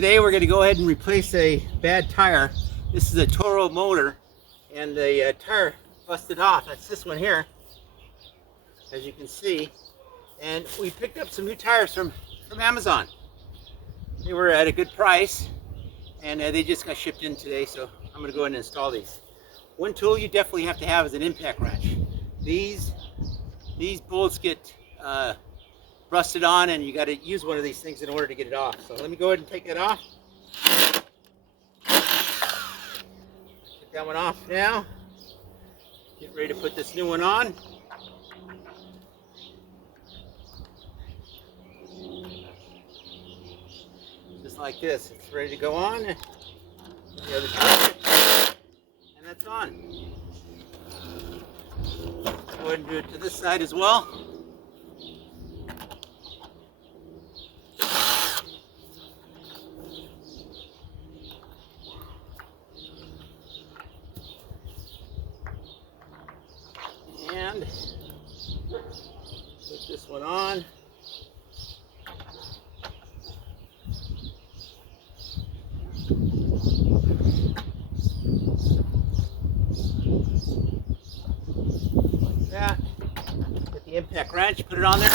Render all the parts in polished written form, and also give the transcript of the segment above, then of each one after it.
Today we're going to go ahead and replace a bad tire. This is a Toro motor, and the tire busted off. That's this one here, as you can see. And we picked up some new tires from Amazon. They were at a good price, and they just got shipped in today, so I'm going to go ahead and install these. One tool you definitely have to have is an impact wrench. These bolts get rusted on, and you got to use one of these things in order to get it off. So let me go ahead and take that off. Take that one off now. Get ready to put this new one on. Just like this. It's ready to go on. The other side, and that's on. Let's go ahead and do it to this side as well. And put this one on. Like that. Get the impact wrench, put it on there.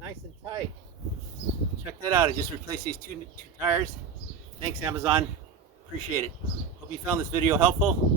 Nice and tight. Check that out. I just replaced these two tires. Thanks, Amazon. Appreciate it. Hope you found this video helpful.